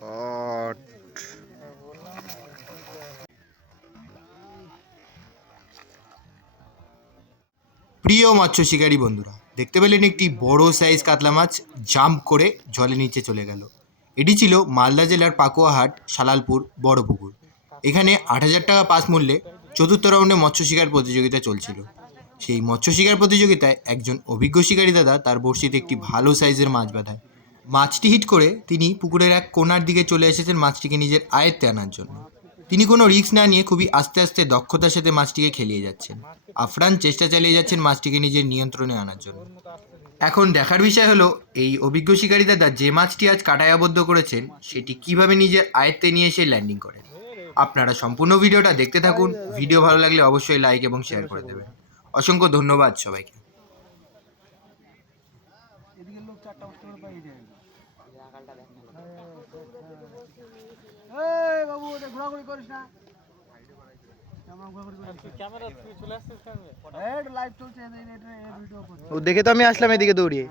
Shot. প্রিয় মৎস্য শিকারী বন্ধুরা, দেখতে পেলেন একটি বড় সাইজ কাতলা মাছ জাম্প করে জলের নিচে চলে গেল। এটি ছিল মালদা জেলার পাকুয়াহাট সালালপুর বড় পুকুর। এখানে ৮,০০০ টাকা পাস মূল্যে চতুর্থ রাউন্ডে মৎস্য শিকার প্রতিযোগিতা চলছিল। সেই মৎস্য শিকার প্রতিযোগিতায় একজন অভিজ্ঞ শিকারী দাদা তার বড়শিতে একটি ভালো সাইজের মাছ বাঁধায়। মাছটি হিট করে তিনি পুকুরের এক কোণার দিকে চলে এসেছেন মাছটিকে নিজের আয়ত্তে আনার জন্য। তিনি কোনো রিস্ক না নিয়ে খুবই আস্তে আস্তে দক্ষতার সাথে মাছটিকে খেলিয়ে যাচ্ছেন। আফরান চেষ্টা চালিয়ে যাচ্ছেন মাছটিকে নিজের নিয়ন্ত্রণে আনার জন্য। এখন দেখার বিষয় হলো এই অভিজ্ঞ শিকারী দাদা যে মাছটি আজ কাঁটায় আবদ্ধ করেছেন সেটি কিভাবে নিজের আয়ত্তে নিয়ে এসে ল্যান্ডিং করেন। আপনারা সম্পূর্ণ ভিডিওটা দেখতে থাকুন। ভিডিও ভালো লাগলে অবশ্যই লাইক এবং শেয়ার করে দেবেন। অসংখ্য ধন্যবাদ সবাইকে। ও দেখে তো আমি আসলাম এদিকে দৌড়িয়ে।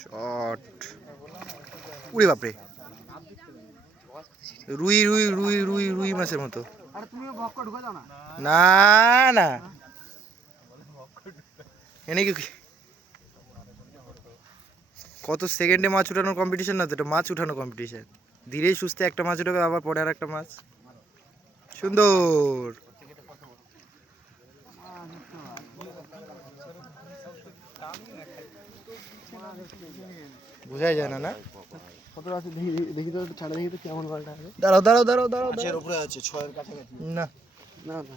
শট। উড়ে বাপরে, রুই রুই রুই রুই রুই মাছের মতো। না না এনে কি কত সেকেন্ডে মাছ উঠানোর কম্পিটিশন না তো, এটা মাছ উঠানো কম্পিটিশন। ধীরে সুস্থে একটা মাছ উঠাবে, আবার পরে আর একটা মাছ। সুন্দর। বোঝাই যায় না না কত আছে, দেখি তো ছাড়া, দেখি তো কেমন বলটা আছে। দাঁড়াও দাঁড়াও দাঁড়াও দাঁড়াও, এর উপরে আছে 6 এর কাছাকাছি। না না না